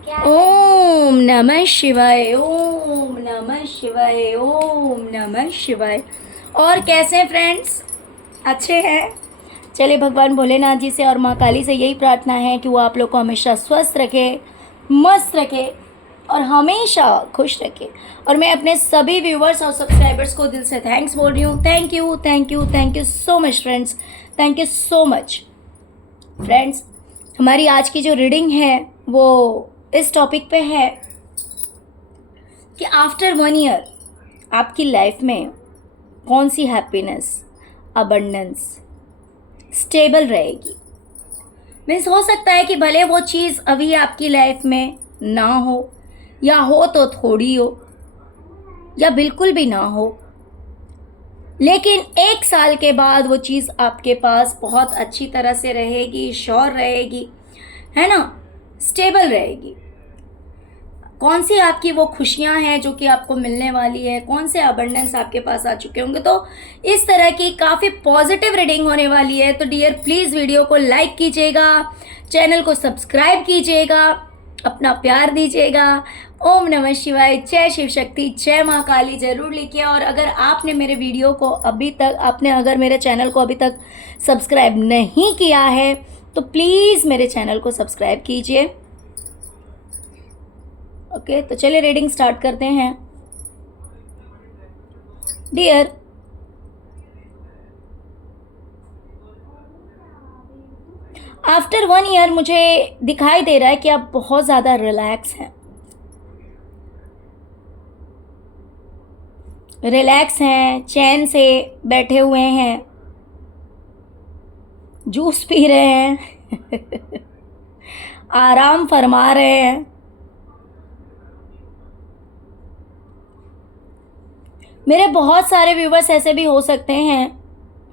ओम नमः शिवाय, ओम नमः शिवाय, ओम नमः शिवाय। और कैसे हैं फ्रेंड्स? अच्छे हैं? चलिए, भगवान भोलेनाथ जी से और माँ काली से यही प्रार्थना है कि वो आप लोग को हमेशा स्वस्थ रखे, मस्त रखे और हमेशा खुश रखे। और मैं अपने सभी व्यूवर्स और सब्सक्राइबर्स को दिल से थैंक्स बोल रही हूँ। Thank you, thank you, thank you so much friends. Thank you so much friends. हमारी आज की जो रीडिंग है वो इस टॉपिक पे है कि आफ्टर 1 ईयर आपकी लाइफ में कौन सी हैप्पीनेस, अबंडेंस स्टेबल रहेगी। मीन्स हो सकता है कि भले वो चीज़ अभी आपकी लाइफ में ना हो, या हो तो थोड़ी हो, या बिल्कुल भी ना हो, लेकिन 1 साल के बाद वो चीज़ आपके पास बहुत अच्छी तरह से रहेगी, श्योर रहेगी, है ना, स्टेबल रहेगी। कौन सी आपकी वो खुशियां हैं जो कि आपको मिलने वाली है, कौन से अबंडेंस आपके पास आ चुके होंगे। तो इस तरह की काफ़ी पॉजिटिव रीडिंग होने वाली है। तो डियर प्लीज़ वीडियो को लाइक कीजिएगा, चैनल को सब्सक्राइब कीजिएगा, अपना प्यार दीजिएगा। ओम नमः शिवाय, जय शिव शक्ति, जय माँ काली जरूर लिखिए। और अगर आपने मेरे वीडियो को अगर मेरे चैनल को अभी तक सब्सक्राइब नहीं किया है तो प्लीज़ मेरे चैनल को सब्सक्राइब कीजिए। ओके, तो चलिए रीडिंग स्टार्ट करते हैं। डियर, आफ्टर 1 ईयर मुझे दिखाई दे रहा है कि आप बहुत ज़्यादा रिलैक्स हैं। रिलैक्स हैं, चैन से बैठे हुए हैं, जूस पी रहे हैं आराम फरमा रहे हैं। मेरे बहुत सारे व्यूवर्स ऐसे भी हो सकते हैं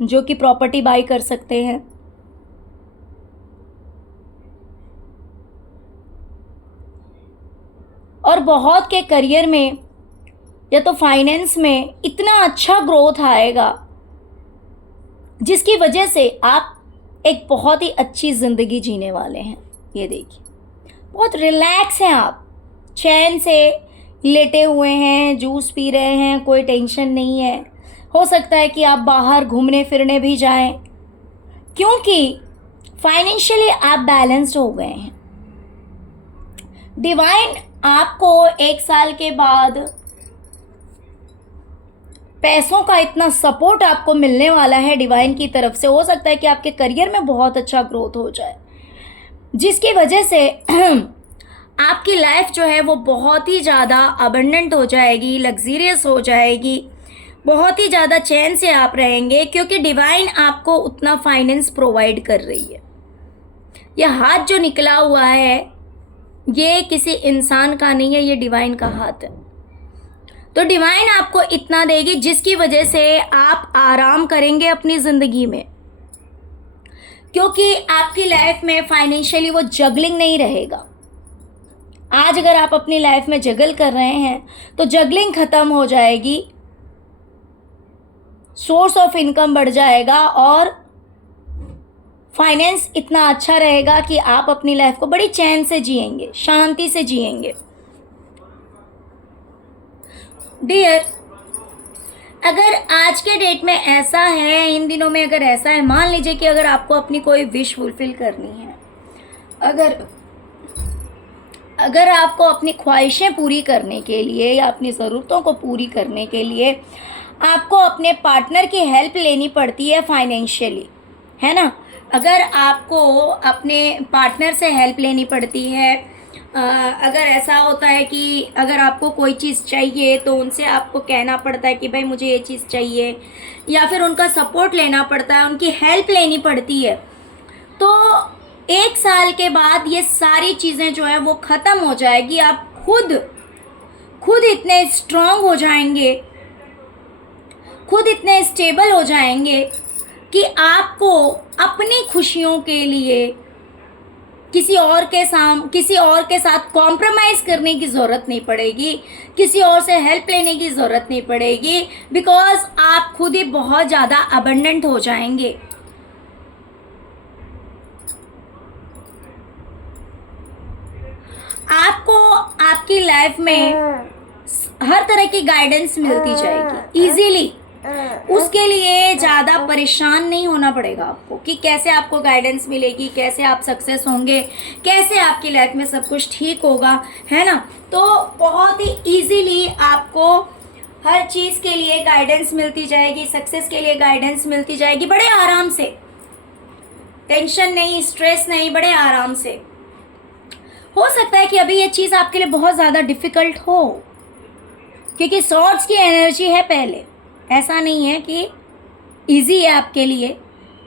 जो कि प्रॉपर्टी बाई कर सकते हैं, और बहुत के करियर में या तो फाइनेंस में इतना अच्छा ग्रोथ आएगा जिसकी वजह से आप एक बहुत ही अच्छी ज़िंदगी जीने वाले हैं। ये देखिए, बहुत रिलैक्स हैं आप, चैन से लेटे हुए हैं, जूस पी रहे हैं, कोई टेंशन नहीं है। हो सकता है कि आप बाहर घूमने फिरने भी जाएं, क्योंकि फाइनेंशियली आप बैलेंस्ड हो गए हैं। डिवाइन आपको 1 साल के बाद पैसों का इतना सपोर्ट आपको मिलने वाला है डिवाइन की तरफ से। हो सकता है कि आपके करियर में बहुत अच्छा ग्रोथ हो जाए, जिसकी वजह से आपकी लाइफ जो है वो बहुत ही ज़्यादा अबंडेंट हो जाएगी, लग्जीरियस हो जाएगी, बहुत ही ज़्यादा चैन से आप रहेंगे, क्योंकि डिवाइन आपको उतना फाइनेंस प्रोवाइड कर रही है। यह हाथ जो निकला हुआ है ये किसी इंसान का नहीं है, ये डिवाइन का हाथ है। तो डिवाइन आपको इतना देगी जिसकी वजह से आप आराम करेंगे अपनी ज़िंदगी में, क्योंकि आपकी लाइफ में फाइनेंशियली वो जगलिंग नहीं रहेगा। आज अगर आप अपनी लाइफ में जगल कर रहे हैं तो जगलिंग ख़त्म हो जाएगी, सोर्स ऑफ इनकम बढ़ जाएगा और फाइनेंस इतना अच्छा रहेगा कि आप अपनी लाइफ को बड़ी चैन से जिएंगे, शांति से जिएंगे। डियर, अगर आज के डेट में ऐसा है, इन दिनों में अगर ऐसा है, मान लीजिए कि अगर आपको अपनी कोई विश फुलफिल करनी है, अगर आपको अपनी ख्वाहिशें पूरी करने के लिए या अपनी ज़रूरतों को पूरी करने के लिए आपको अपने पार्टनर की हेल्प लेनी पड़ती है फाइनेंशियली, है ना। अगर आपको अपने पार्टनर से हेल्प लेनी पड़ती है, अगर ऐसा होता है कि अगर आपको कोई चीज़ चाहिए तो उनसे आपको कहना पड़ता है कि भाई मुझे ये चीज़ चाहिए, या फिर उनका सपोर्ट लेना पड़ता है, उनकी हेल्प लेनी पड़ती है, तो 1 साल के बाद ये सारी चीज़ें जो है वो ख़त्म हो जाएगी। आप खुद इतने स्ट्रांग हो जाएंगे, खुद इतने स्टेबल हो जाएंगे कि आपको अपनी खुशियों के लिए किसी और के साथ कॉम्प्रोमाइज़ करने की ज़रूरत नहीं पड़ेगी, किसी और से हेल्प लेने की ज़रूरत नहीं पड़ेगी, बिकॉज आप खुद ही बहुत ज़्यादा अबंडेंट हो जाएंगे। आपको आपकी लाइफ में हर तरह की गाइडेंस मिलती जाएगी इजीली। उसके लिए ज़्यादा परेशान नहीं होना पड़ेगा आपको कि कैसे आपको गाइडेंस मिलेगी, कैसे आप सक्सेस होंगे, कैसे आपकी लाइफ में सब कुछ ठीक होगा, है ना। तो बहुत ही इजीली आपको हर चीज़ के लिए गाइडेंस मिलती जाएगी, सक्सेस के लिए गाइडेंस मिलती जाएगी, बड़े आराम से, टेंशन नहीं, स्ट्रेस नहीं, बड़े आराम से। हो सकता है कि अभी ये चीज़ आपके लिए बहुत ज़्यादा डिफ़िकल्ट हो, क्योंकि सॉर्ड्स की एनर्जी है पहले, ऐसा नहीं है कि इजी है आपके लिए,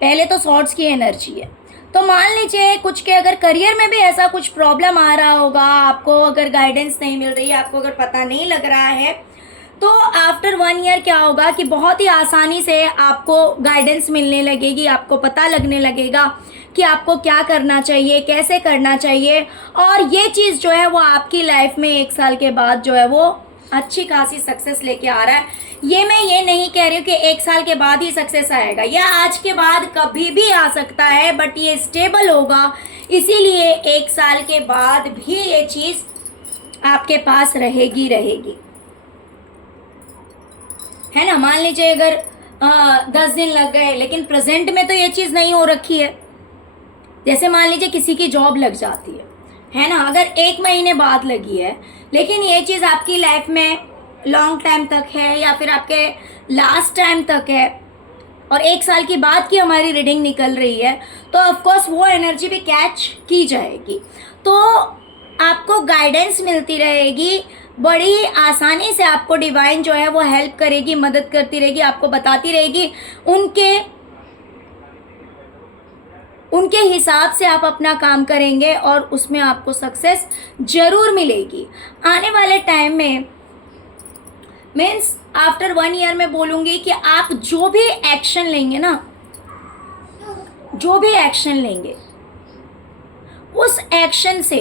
पहले तो सॉर्ड्स की एनर्जी है। तो मान लीजिए कुछ के अगर करियर में भी ऐसा कुछ प्रॉब्लम आ रहा होगा, आपको अगर गाइडेंस नहीं मिल रही है, आपको अगर पता नहीं लग रहा है, तो आफ्टर 1 ईयर क्या होगा कि बहुत ही आसानी से आपको गाइडेंस मिलने लगेगी, आपको पता लगने लगेगा कि आपको क्या करना चाहिए, कैसे करना चाहिए। और ये चीज़ जो है वो आपकी लाइफ में 1 साल के बाद जो है वो अच्छी खासी सक्सेस लेके आ रहा है। ये मैं ये नहीं कह रही हूँ कि 1 साल के बाद ही सक्सेस आएगा, या आज के बाद कभी भी आ सकता है, बट ये स्टेबल होगा, इसीलिए 1 साल के बाद भी ये चीज़ आपके पास रहेगी रहेगी, है ना। मान लीजिए अगर 10 दिन लग गए, लेकिन प्रेजेंट में तो ये चीज़ नहीं हो रखी है। जैसे मान लीजिए किसी की जॉब लग जाती है ना, अगर 1 महीने बाद लगी है, लेकिन ये चीज़ आपकी लाइफ में लॉन्ग टाइम तक है या फिर आपके लास्ट टाइम तक है, और 1 साल की बाद की हमारी रीडिंग निकल रही है, तो ऑफकोर्स वो एनर्जी भी कैच की जाएगी। तो आपको गाइडेंस मिलती रहेगी, बड़ी आसानी से आपको डिवाइन जो है वो हेल्प करेगी, मदद करती रहेगी, आपको बताती रहेगी, उनके हिसाब से आप अपना काम करेंगे और उसमें आपको सक्सेस ज़रूर मिलेगी। आने वाले टाइम में मीन्स आफ्टर 1 ईयर में बोलूँगी कि आप जो भी एक्शन लेंगे ना, जो भी एक्शन लेंगे, उस एक्शन से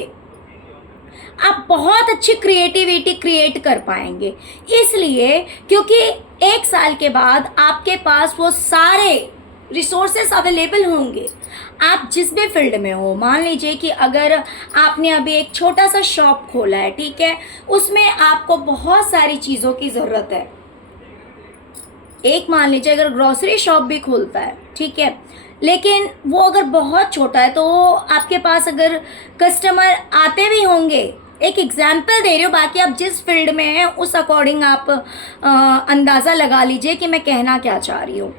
आप बहुत अच्छी क्रिएटिविटी क्रिएट कर पाएंगे। इसलिए क्योंकि 1 साल के बाद आपके पास वो सारे रिसोर्सेस अवेलेबल होंगे, आप जिस भी फील्ड में हो। मान लीजिए कि अगर आपने अभी एक छोटा सा शॉप खोला है, ठीक है, उसमें आपको बहुत सारी चीज़ों की ज़रूरत है। एक मान लीजिए अगर ग्रॉसरी शॉप भी खोलता है, ठीक है, लेकिन वो अगर बहुत छोटा है, तो आपके पास अगर कस्टमर आते भी होंगे, एक एग्जाम्पल दे रही हूँ, बाकी आप जिस फील्ड में हैं उस अकॉर्डिंग आप अंदाज़ा लगा लीजिए कि मैं कहना क्या चाह रही हूँ।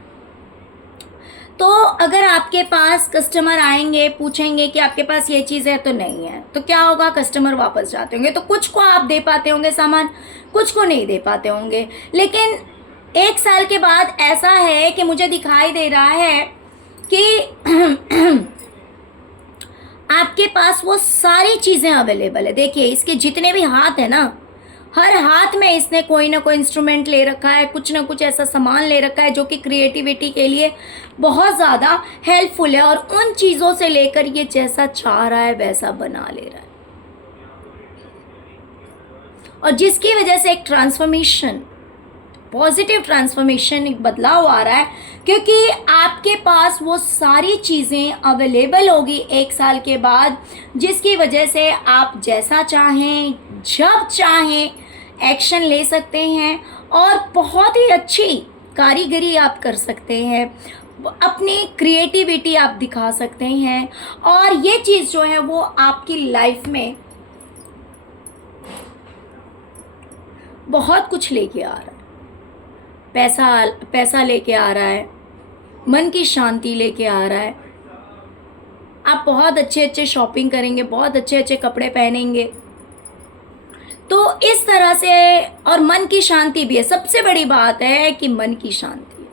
तो अगर आपके पास कस्टमर आएंगे, पूछेंगे कि आपके पास ये चीज़ है, तो नहीं है, तो क्या होगा, कस्टमर वापस जाते होंगे। तो कुछ को आप दे पाते होंगे सामान, कुछ को नहीं दे पाते होंगे। लेकिन 1 साल के बाद ऐसा है कि मुझे दिखाई दे रहा है कि आपके पास वो सारी चीज़ें अवेलेबल है। देखिए इसके जितने भी हाथ हैं ना, हर हाथ में इसने कोई ना कोई इंस्ट्रूमेंट ले रखा है, कुछ ना कुछ ऐसा सामान ले रखा है जो कि क्रिएटिविटी के लिए बहुत ज़्यादा हेल्पफुल है, और उन चीज़ों से लेकर ये जैसा चाह रहा है वैसा बना ले रहा है, और जिसकी वजह से एक ट्रांसफॉर्मेशन, पॉजिटिव ट्रांसफॉर्मेशन, एक बदलाव आ रहा है, क्योंकि आपके पास वो सारी चीज़ें अवेलेबल होगी 1 साल के बाद, जिसकी वजह से आप जैसा चाहें, जब चाहें एक्शन ले सकते हैं, और बहुत ही अच्छी कारीगरी आप कर सकते हैं, अपनी क्रिएटिविटी आप दिखा सकते हैं, और ये चीज़ जो है वो आपकी लाइफ में बहुत कुछ लेके आ रहा है। पैसा लेके आ रहा है, मन की शांति लेके आ रहा है, आप बहुत अच्छे अच्छे शॉपिंग करेंगे, बहुत अच्छे अच्छे कपड़े पहनेंगे, तो इस तरह से, और मन की शांति भी है, सबसे बड़ी बात है कि मन की शांति है।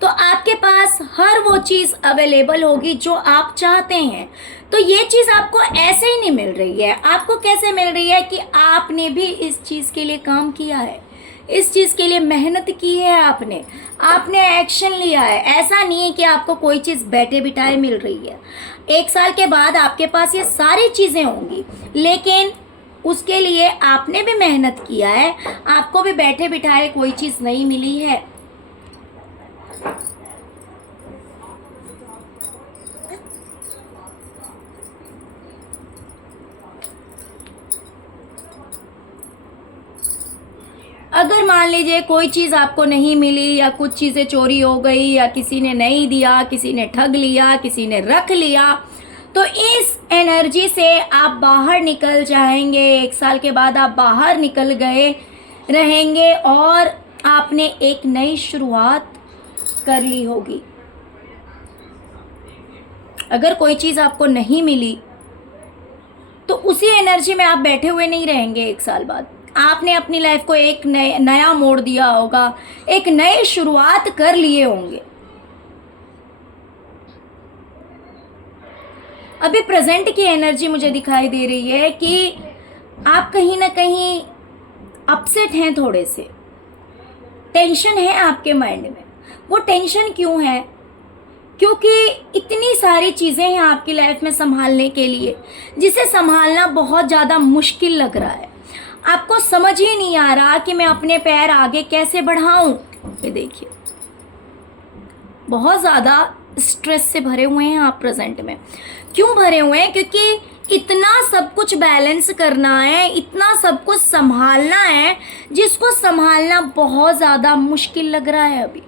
तो आपके पास हर वो चीज़ अवेलेबल होगी जो आप चाहते हैं। तो ये चीज़ आपको ऐसे ही नहीं मिल रही है, आपको कैसे मिल रही है कि आपने भी इस चीज़ के लिए काम किया है, इस चीज़ के लिए मेहनत की है, आपने एक्शन लिया है। ऐसा नहीं है कि आपको कोई चीज़ बैठे बिठाए मिल रही है। 1 साल के बाद आपके पास ये सारी चीज़ें होंगी, लेकिन उसके लिए आपने भी मेहनत किया है, आपको भी बैठे बिठाए कोई चीज़ नहीं मिली है। अगर मान लीजिए कोई चीज़ आपको नहीं मिली या कुछ चीज़ें चोरी हो गई या किसी ने नहीं दिया, किसी ने ठग लिया, किसी ने रख लिया, तो इस एनर्जी से आप बाहर निकल जाएंगे। 1 साल के बाद आप बाहर निकल गए रहेंगे और आपने एक नई शुरुआत कर ली होगी। अगर कोई चीज़ आपको नहीं मिली तो उसी एनर्जी में आप बैठे हुए नहीं रहेंगे। 1 साल बाद आपने अपनी लाइफ को एक नया मोड़ दिया होगा, एक नई शुरुआत कर लिए होंगे। अभी प्रेजेंट की एनर्जी मुझे दिखाई दे रही है कि आप कहीं ना कहीं अपसेट हैं, थोड़े से टेंशन है आपके माइंड में। वो टेंशन क्यों है? क्योंकि इतनी सारी चीज़ें हैं आपकी लाइफ में संभालने के लिए, जिसे संभालना बहुत ज़्यादा मुश्किल लग रहा है। आपको समझ ही नहीं आ रहा कि मैं अपने पैर आगे कैसे बढ़ाऊं। ये देखिए, बहुत ज़्यादा स्ट्रेस से भरे हुए हैं आप प्रेजेंट में। क्यों भरे हुए हैं? क्योंकि इतना सब कुछ बैलेंस करना है, इतना सब कुछ संभालना है, जिसको संभालना बहुत ज़्यादा मुश्किल लग रहा है अभी।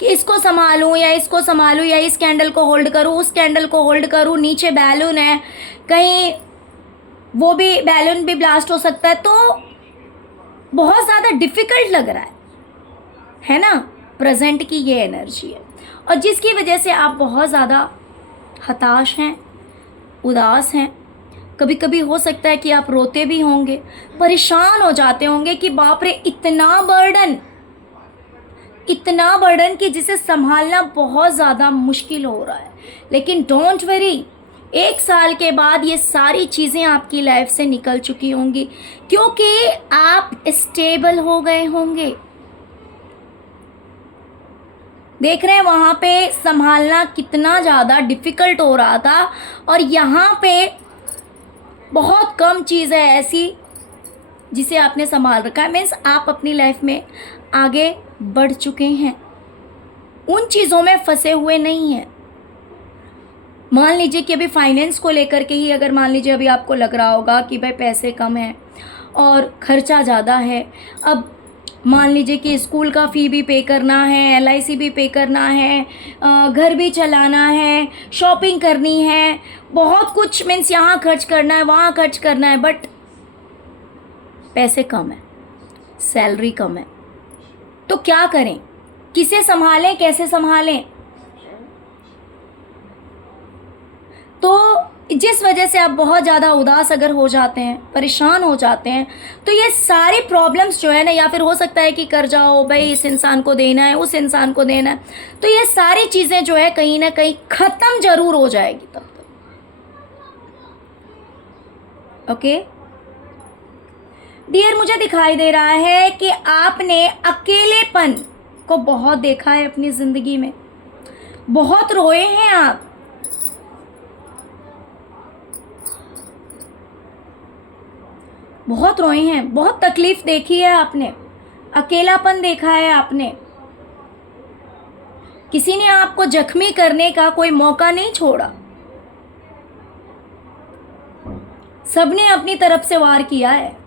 कि इसको संभालूं या इसको संभालूं या इस कैंडल को होल्ड करूं, उस कैंडल को होल्ड करूं, नीचे बैलून है, कहीं वो भी बैलून भी ब्लास्ट हो सकता है, तो बहुत ज़्यादा डिफ़िकल्ट लग रहा है ना। प्रेजेंट की ये एनर्जी है और जिसकी वजह से आप बहुत ज़्यादा हताश हैं, उदास हैं। कभी कभी हो सकता है कि आप रोते भी होंगे, परेशान हो जाते होंगे कि बाप रे, इतना बर्डन कि जिसे संभालना बहुत ज़्यादा मुश्किल हो रहा है। लेकिन डोंट वरी, 1 साल के बाद ये सारी चीज़ें आपकी लाइफ से निकल चुकी होंगी, क्योंकि आप स्टेबल हो गए होंगे। देख रहे हैं वहाँ पे संभालना कितना ज़्यादा डिफ़िकल्ट हो रहा था, और यहाँ पे बहुत कम चीज़ है ऐसी जिसे आपने संभाल रखा है। मीन्स आप अपनी लाइफ में आगे बढ़ चुके हैं, उन चीज़ों में फंसे हुए नहीं हैं। मान लीजिए कि अभी फाइनेंस को लेकर के ही अगर मान लीजिए अभी आपको लग रहा होगा कि भाई पैसे कम हैं और खर्चा ज़्यादा है। अब मान लीजिए कि स्कूल का फ़ी भी पे करना है, LIC भी पे करना है, घर भी चलाना है, शॉपिंग करनी है, बहुत कुछ। मीन्स यहाँ खर्च करना है, वहाँ खर्च करना है, बट पैसे कम है, सैलरी कम है। तो क्या करें? किसे संभालें, कैसे संभालें? तो जिस वजह से आप बहुत ज़्यादा उदास अगर हो जाते हैं, परेशान हो जाते हैं, तो ये सारी प्रॉब्लम्स जो है ना, या फिर हो सकता है कि कर्जा हो, भाई इस इंसान को देना है, उस इंसान को देना है, तो ये सारी चीज़ें जो है कहीं ना कहीं ख़त्म ज़रूर हो जाएगी तब तक। ओके डियर, मुझे दिखाई दे रहा है कि आपने अकेलेपन को बहुत देखा है अपनी ज़िंदगी में, बहुत रोए हैं आप, बहुत रोए हैं, बहुत तकलीफ देखी है आपने, अकेलापन देखा है आपने। किसी ने आपको जख्मी करने का कोई मौका नहीं छोड़ा, सबने अपनी तरफ से वार किया है,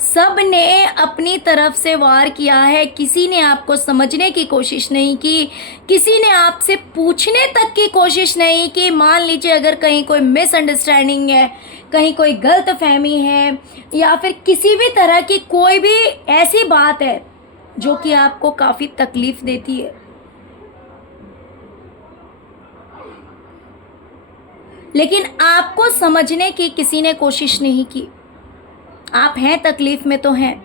सब ने अपनी तरफ से वार किया है। किसी ने आपको समझने की कोशिश नहीं की, किसी ने आपसे पूछने तक की कोशिश नहीं की। मान लीजिए अगर कहीं कोई मिसअंडरस्टैंडिंग है, कहीं कोई गलत फहमी है, या फिर किसी भी तरह की कोई भी ऐसी बात है जो कि आपको काफ़ी तकलीफ़ देती है, लेकिन आपको समझने की किसी ने कोशिश नहीं की। आप हैं तकलीफ में तो हैं,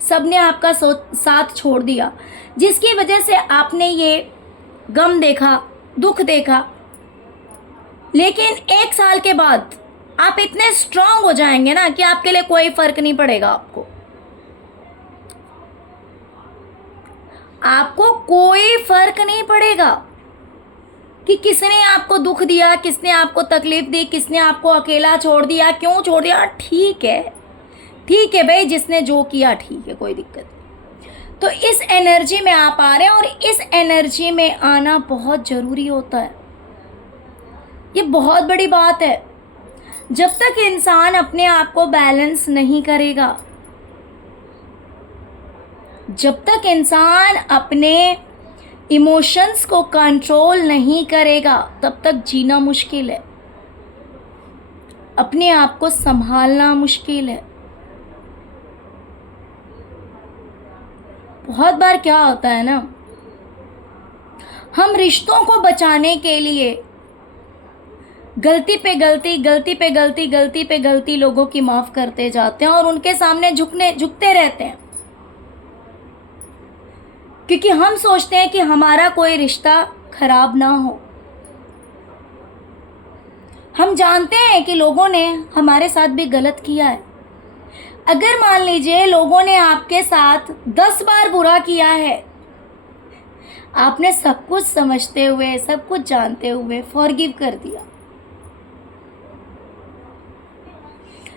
सबने आपका साथ छोड़ दिया, जिसकी वजह से आपने ये गम देखा, दुख देखा। लेकिन 1 साल के बाद आप इतने स्ट्रांग हो जाएंगे ना कि आपके लिए कोई फर्क नहीं पड़ेगा। आपको कोई फर्क नहीं पड़ेगा कि किसने आपको दुख दिया, किसने आपको तकलीफ दी, किसने आपको अकेला छोड़ दिया, क्यों छोड़ दिया। ठीक है भाई, जिसने जो किया ठीक है, कोई दिक्कत नहीं। तो इस एनर्जी में आप आ रहे हैं और इस एनर्जी में आना बहुत ज़रूरी होता है। ये बहुत बड़ी बात है। जब तक इंसान अपने आप को बैलेंस नहीं करेगा, जब तक इंसान अपने इमोशंस को कंट्रोल नहीं करेगा, तब तक जीना मुश्किल है, अपने आप को संभालना मुश्किल है। बहुत बार क्या होता है ना, हम रिश्तों को बचाने के लिए गलती पे गलती, गलती पे गलती, गलती पे गलती लोगों की माफ करते जाते हैं और उनके सामने झुकते रहते हैं, क्योंकि हम सोचते हैं कि हमारा कोई रिश्ता खराब ना हो। हम जानते हैं कि लोगों ने हमारे साथ भी गलत किया है। अगर मान लीजिए लोगों ने आपके साथ 10 बार बुरा किया है, आपने सब कुछ समझते हुए, सब कुछ जानते हुए फॉरगिव कर दिया,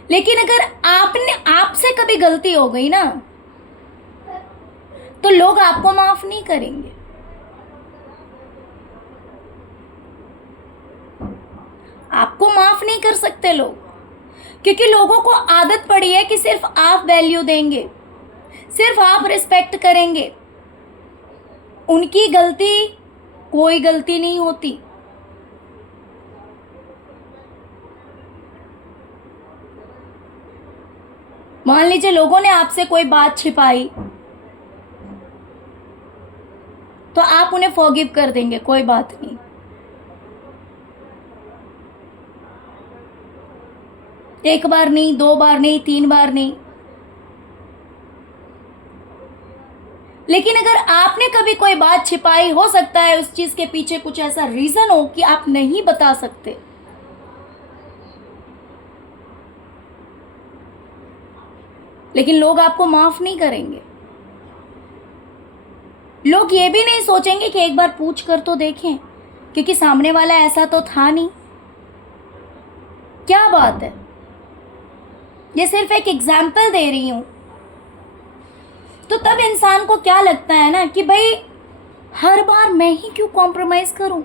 लेकिन अगर आपसे कभी गलती हो गई ना, तो लोग आपको माफ नहीं करेंगे। आपको माफ नहीं कर सकते लोग, क्योंकि लोगों को आदत पड़ी है कि सिर्फ आप वैल्यू देंगे, सिर्फ आप रिस्पेक्ट करेंगे, उनकी गलती कोई गलती नहीं होती। मान लीजिए लोगों ने आपसे कोई बात छिपाई, तो आप उन्हें फॉरगिव कर देंगे, कोई बात नहीं। एक बार नहीं, 2 बार नहीं, 3 बार नहीं। लेकिन अगर आपने कभी कोई बात छिपाई, हो सकता है उस चीज के पीछे कुछ ऐसा रीजन हो कि आप नहीं बता सकते, लेकिन लोग आपको माफ नहीं करेंगे। लोग ये भी नहीं सोचेंगे कि एक बार पूछ कर तो देखें, क्योंकि सामने वाला ऐसा तो था नहीं, क्या बात है। ये सिर्फ एक एग्जाम्पल दे रही हूं। तो तब इंसान को क्या लगता है ना कि भाई हर बार मैं ही क्यों कॉम्प्रोमाइज करूं,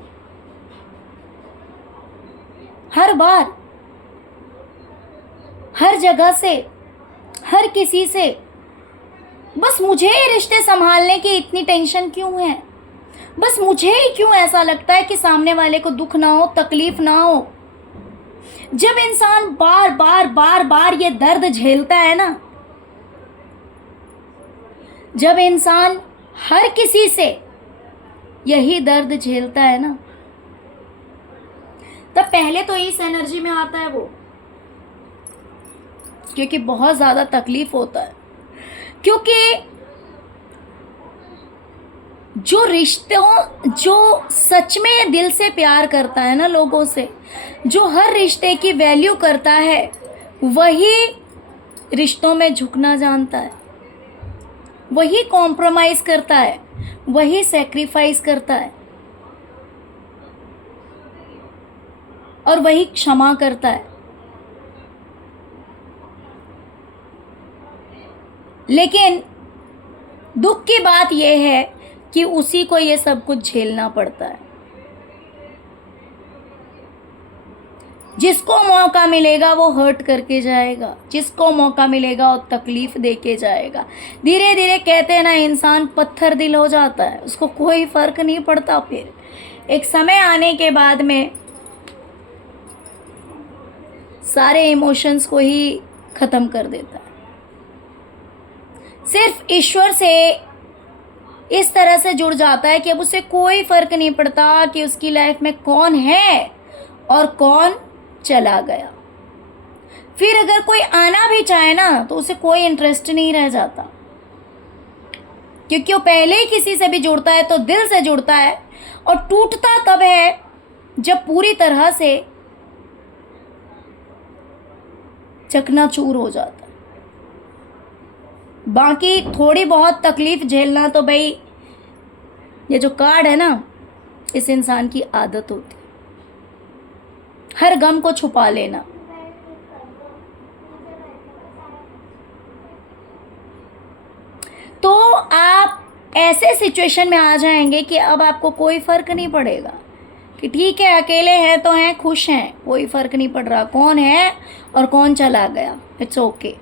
हर बार, हर जगह से, हर किसी से, बस मुझे ही रिश्ते संभालने की इतनी टेंशन क्यों है, बस मुझे ही क्यों ऐसा लगता है कि सामने वाले को दुख ना हो, तकलीफ ना हो। जब इंसान बार बार बार बार ये दर्द झेलता है ना, जब इंसान हर किसी से यही दर्द झेलता है ना, तब पहले तो इस एनर्जी में आता है वो, क्योंकि बहुत ज़्यादा तकलीफ होता है। क्योंकि जो रिश्तों, जो सच में दिल से प्यार करता है ना लोगों से, जो हर रिश्ते की वैल्यू करता है, वही रिश्तों में झुकना जानता है, वही कॉम्प्रोमाइज़ करता है, वही सेक्रीफाइस करता है, और वही क्षमा करता है। लेकिन दुख की बात यह है कि उसी को ये सब कुछ झेलना पड़ता है। जिसको मौका मिलेगा वो हर्ट करके जाएगा, जिसको मौका मिलेगा वो तकलीफ दे के जाएगा। धीरे धीरे कहते हैं ना, इंसान पत्थर दिल हो जाता है, उसको कोई फर्क नहीं पड़ता। फिर एक समय आने के बाद में सारे इमोशंस को ही खत्म कर देता है। सिर्फ ईश्वर से इस तरह से जुड़ जाता है कि अब उसे कोई फर्क नहीं पड़ता कि उसकी लाइफ में कौन है और कौन चला गया। फिर अगर कोई आना भी चाहे ना, तो उसे कोई इंटरेस्ट नहीं रह जाता, क्योंकि वो पहले ही किसी से भी जुड़ता है तो दिल से जुड़ता है, और टूटता तब है जब पूरी तरह से चकनाचूर हो जाता है। बाकी थोड़ी बहुत तकलीफ झेलना तो भाई, ये जो कार्ड है ना, इस इंसान की आदत होती है, हर गम को छुपा लेना। तो आप ऐसे सिचुएशन में आ जाएंगे कि अब आपको कोई फर्क नहीं पड़ेगा कि ठीक है अकेले हैं तो हैं, खुश हैं, कोई फ़र्क नहीं पड़ रहा कौन है और कौन चला गया, इट्स ओके।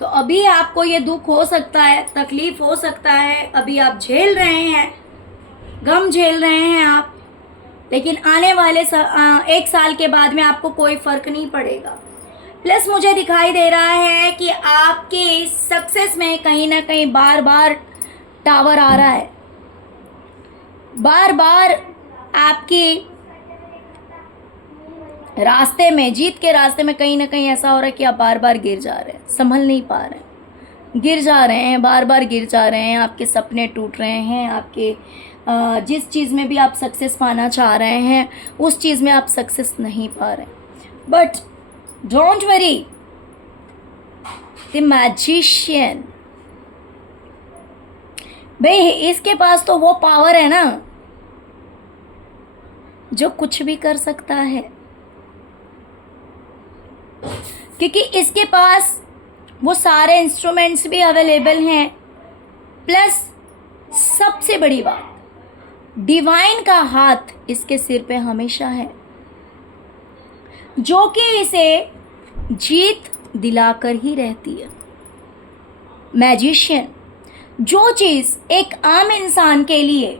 तो अभी आपको ये दुख हो सकता है, तकलीफ हो सकता है, अभी आप झेल रहे हैं, गम झेल रहे हैं आप, लेकिन आने वाले एक साल के बाद में आपको कोई फ़र्क नहीं पड़ेगा। प्लस मुझे दिखाई दे रहा है कि आपके सक्सेस में कहीं ना कहीं बार बार टावर आ रहा है, बार बार आपके रास्ते में, जीत के रास्ते में कहीं ना कहीं ऐसा हो रहा है कि आप बार बार गिर जा रहे हैं, संभल नहीं पा रहे हैं, गिर जा रहे हैं, बार बार गिर जा रहे हैं, आपके सपने टूट रहे हैं, आपके जिस चीज़ में भी आप सक्सेस पाना चाह रहे हैं उस चीज़ में आप सक्सेस नहीं पा रहे। But don't worry, the magician, भाई इसके पास तो वो पावर है ना जो कुछ भी कर सकता है, क्योंकि इसके पास वो सारे इंस्ट्रूमेंट्स भी अवेलेबल हैं। प्लस सबसे बड़ी बात, डिवाइन का हाथ इसके सिर पे हमेशा है, जो कि इसे जीत दिलाकर ही रहती है। मैजिशियन, जो चीज़ एक आम इंसान के लिए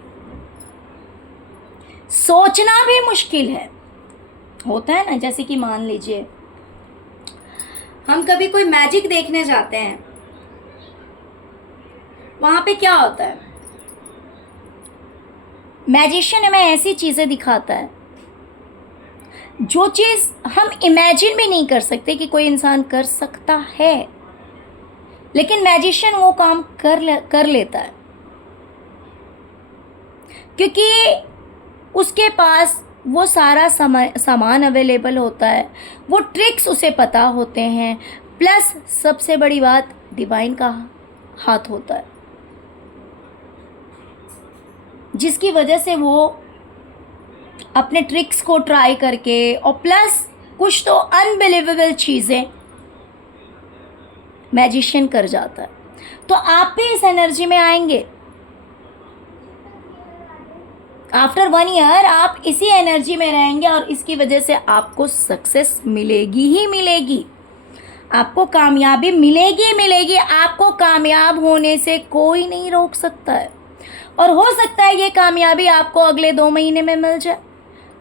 सोचना भी मुश्किल है, होता है ना, जैसे कि मान लीजिए हम कभी कोई मैजिक देखने जाते हैं, वहाँ पे क्या होता है, मैजिशियन हमें ऐसी चीज़ें दिखाता है जो चीज़ हम इमेजिन भी नहीं कर सकते कि कोई इंसान कर सकता है, लेकिन मैजिशियन वो काम कर लेता है, क्योंकि उसके पास वो सारा सामान अवेलेबल होता है, वो ट्रिक्स उसे पता होते हैं। प्लस सबसे बड़ी बात, डिवाइन का हाथ होता है, जिसकी वजह से वो अपने ट्रिक्स को ट्राई करके, और प्लस कुछ तो अनबिलीवेबल चीज़ें मैजिशियन कर जाता है। तो आप भी इस एनर्जी में आएंगे। आफ्टर 1 ईयर आप इसी एनर्जी में रहेंगे और इसकी वजह से आपको सक्सेस मिलेगी ही मिलेगी, आपको कामयाबी मिलेगी मिलेगी। आपको कामयाब होने से कोई नहीं रोक सकता है, और हो सकता है ये कामयाबी आपको अगले 2 महीने में मिल जाए,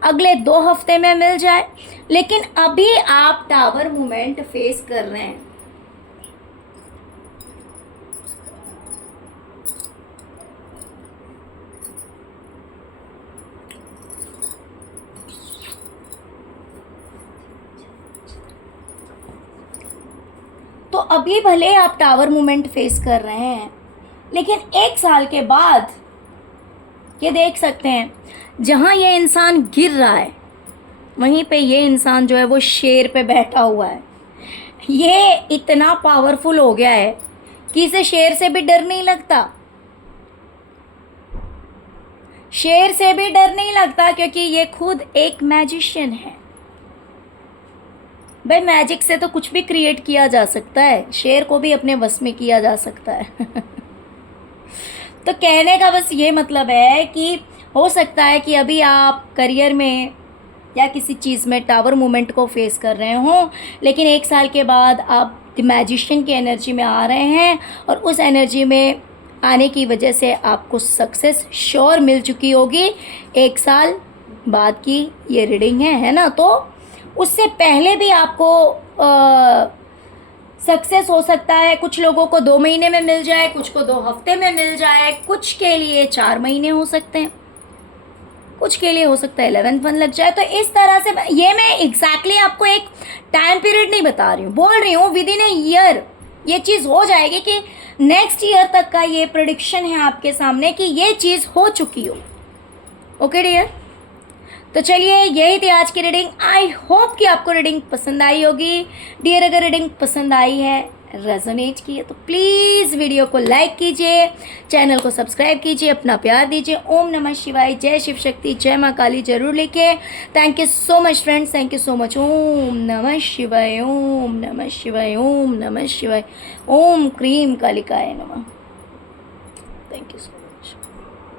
अगले 2 हफ्ते में मिल जाए, लेकिन अभी आप टावर मूवमेंट फेस कर रहे हैं। तो अभी भले आप टावर मूवमेंट फेस कर रहे हैं, लेकिन 1 साल के बाद ये देख सकते हैं, जहाँ ये इंसान गिर रहा है वहीं पे ये इंसान जो है वो शेर पे बैठा हुआ है। ये इतना पावरफुल हो गया है कि इसे शेर से भी डर नहीं लगता, शेर से भी डर नहीं लगता, क्योंकि ये खुद एक मैजिशियन है। भाई मैजिक से तो कुछ भी क्रिएट किया जा सकता है, शेर को भी अपने बस में किया जा सकता है। तो कहने का बस ये मतलब है कि हो सकता है कि अभी आप करियर में या किसी चीज़ में टावर मूवमेंट को फेस कर रहे हों, लेकिन 1 साल के बाद आप द मैजिशियन की एनर्जी में आ रहे हैं, और उस एनर्जी में आने की वजह से आपको सक्सेस श्योर मिल चुकी होगी। 1 साल बाद की ये रीडिंग है ना, तो उससे पहले भी आपको सक्सेस हो सकता है। कुछ लोगों को 2 महीने में मिल जाए, कुछ को 2 हफ्ते में मिल जाए, कुछ के लिए 4 महीने हो सकते हैं, कुछ के लिए हो सकता है 11th मंथ लग जाए। तो इस तरह से ये मैं एग्जैक्टली आपको एक टाइम पीरियड नहीं बता रही हूँ, बोल रही हूँ विद इन ए ईयर ये चीज़ हो जाएगी, कि नेक्स्ट ईयर तक का ये प्रेडिक्शन है आपके सामने कि ये चीज़ हो चुकी हो। ओके डियर, तो चलिए यही थी आज की रीडिंग। आई होप कि आपको रीडिंग पसंद आई होगी। डियर अगर रीडिंग पसंद आई है, रेजोनेट की है, तो प्लीज़ वीडियो को लाइक कीजिए, चैनल को सब्सक्राइब कीजिए, अपना प्यार दीजिए। ओम नमः शिवाय, जय शिव शक्ति, जय माँ काली जरूर लिखे। Thank you so much friends, thank you so much. Om नमः शिवाय, ओम नमः शिवाय, ओम नमः शिवाय, ओम क्रीम कालिकाय नमः। Thank you so much.